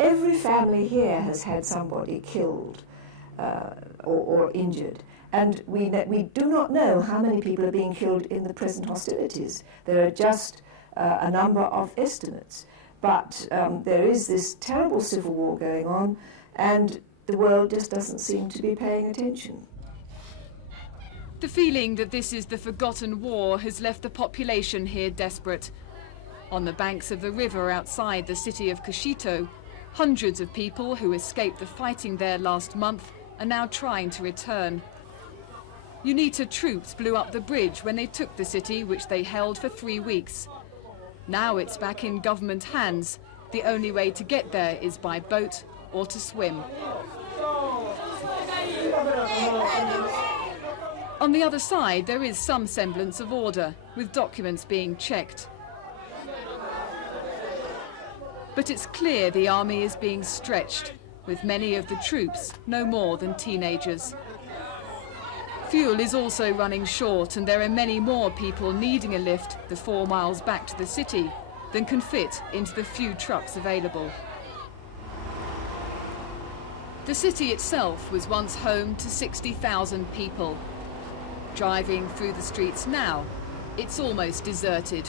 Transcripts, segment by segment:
Every family here has had somebody killed or injured. And we do not know how many people are being killed in the present hostilities. There are just a number of estimates. But there is this terrible civil war going on, and the world just doesn't seem to be paying attention. The feeling that this is the forgotten war has left the population here desperate. On the banks of the river outside the city of Chikoti, hundreds of people who escaped the fighting there last month are now trying to return. UNITA troops blew up the bridge when they took the city, which they held for 3 weeks. Now it's back in government hands. The only way to get there is by boat or to swim. On the other side, there is some semblance of order, with documents being checked. But it's clear the army is being stretched, with many of the troops no more than teenagers. Fuel is also running short, and there are many more people needing a lift the 4 miles back to the city than can fit into the few trucks available. The city itself was once home to 60,000 people. Driving through the streets now, it's almost deserted.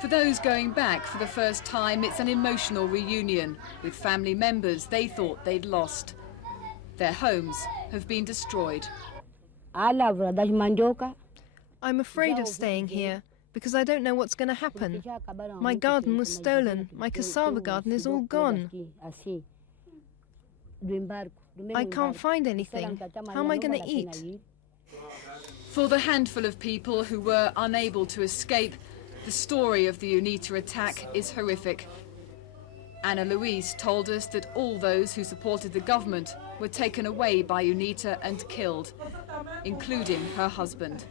For those going back for the first time, it's an emotional reunion with family members they thought they'd lost. Their homes have been destroyed. I'm afraid of staying here because I don't know what's going to happen. My garden was stolen. My cassava garden is all gone. I can't find anything. How am I going to eat? For the handful of people who were unable to escape, the story of the UNITA attack is horrific. Anna Louise told us that all those who supported the government were taken away by UNITA and killed, including her husband.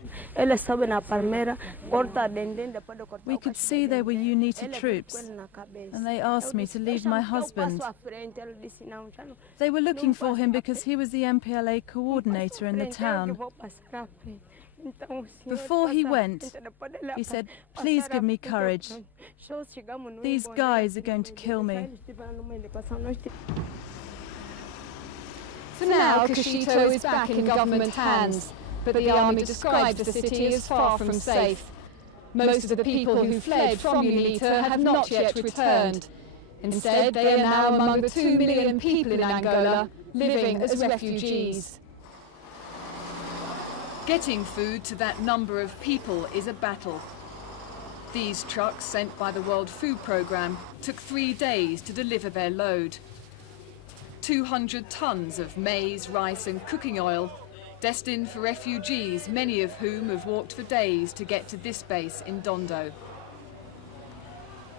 We could see they were UNITA troops, and they asked me to leave my husband. They were looking for him because he was the MPLA coordinator in the town. Before he went, he said, "Please give me courage. These guys are going to kill me." For now, Chikoti is back in government hands, but the army describes the city as far from safe. Most of the people who fled from UNITA have not yet returned. Instead, they are now among the 2 million people in Angola living as refugees. Getting food to that number of people is a battle. These trucks, sent by the World Food Programme, took 3 days to deliver their load. 200 tons of maize, rice and cooking oil, destined for refugees, many of whom have walked for days to get to this base in Dondo.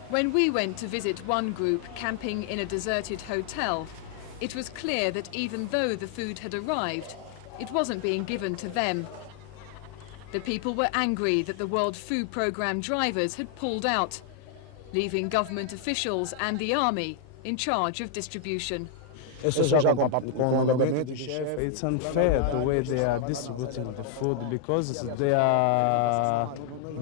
When we went to visit one group camping in a deserted hotel, it was clear that even though the food had arrived, it wasn't being given to them. The people were angry that the World Food Programme drivers had pulled out, leaving government officials and the army in charge of distribution. It's unfair the way they are distributing the food, because they are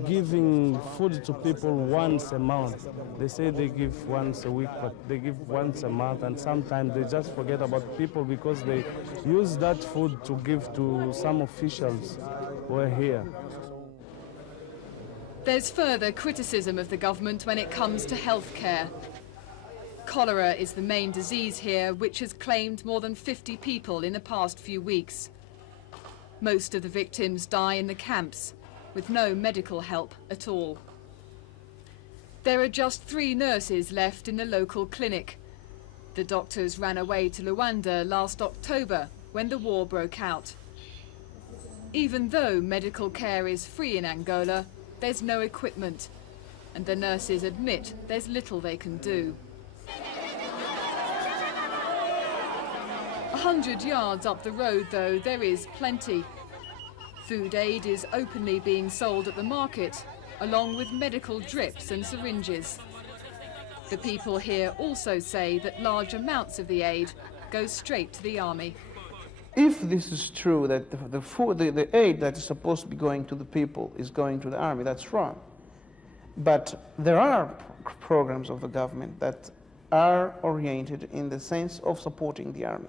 giving food to people once a month. They say they give once a week, but they give once a month, and sometimes they just forget about people because they use that food to give to some officials who are here. There's further criticism of the government when it comes to health care. Cholera is the main disease here, which has claimed more than 50 people in the past few weeks. Most of the victims die in the camps, with no medical help at all. There are just 3 nurses left in the local clinic. The doctors ran away to Luanda last October, when the war broke out. Even though medical care is free in Angola, there's no equipment, and the nurses admit there's little they can do. 100 yards up the road, though, there is plenty. Food aid is openly being sold at the market, along with medical drips and syringes. The people here also say that large amounts of the aid go straight to the army. If this is true, that the aid that is supposed to be going to the people is going to the army, that's wrong. But there are programs of the government that are oriented in the sense of supporting the army.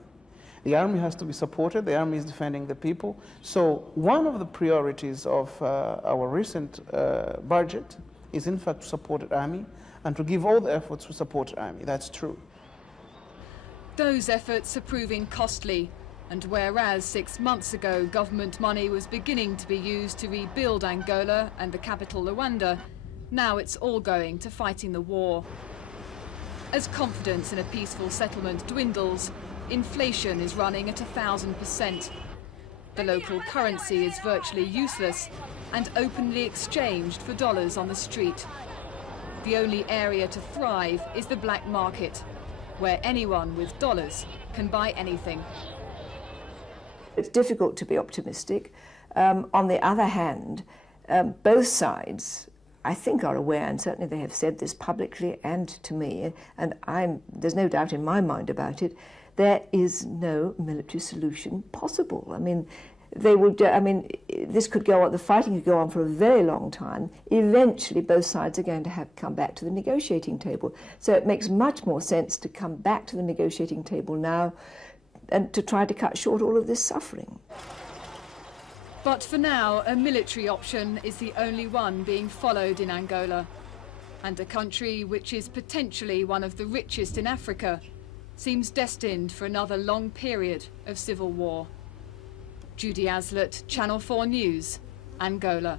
The army has to be supported. The army is defending the people. So one of the priorities of our recent budget is in fact to support the army and to give all the efforts to support the army. That's true. Those efforts are proving costly, and whereas 6 months ago government money was beginning to be used to rebuild Angola and the capital Luanda, now it's all going to fighting the war. As confidence in a peaceful settlement dwindles, inflation is running at 1,000%. The local currency is virtually useless and openly exchanged for dollars on the street. The only area to thrive is the black market, where anyone with dollars can buy anything. It's difficult to be optimistic. On the other hand, both sides, I think, are aware, and certainly they have said this publicly and to me, and there's no doubt in my mind about it, there is no military solution possible. I mean, this could go on, the fighting could go on for a very long time. Eventually, both sides are going to have to come back to the negotiating table. So it makes much more sense to come back to the negotiating table now and to try to cut short all of this suffering. But for now, a military option is the only one being followed in Angola. And a country which is potentially one of the richest in Africa seems destined for another long period of civil war. Judy Aslett, Channel 4 News, Angola.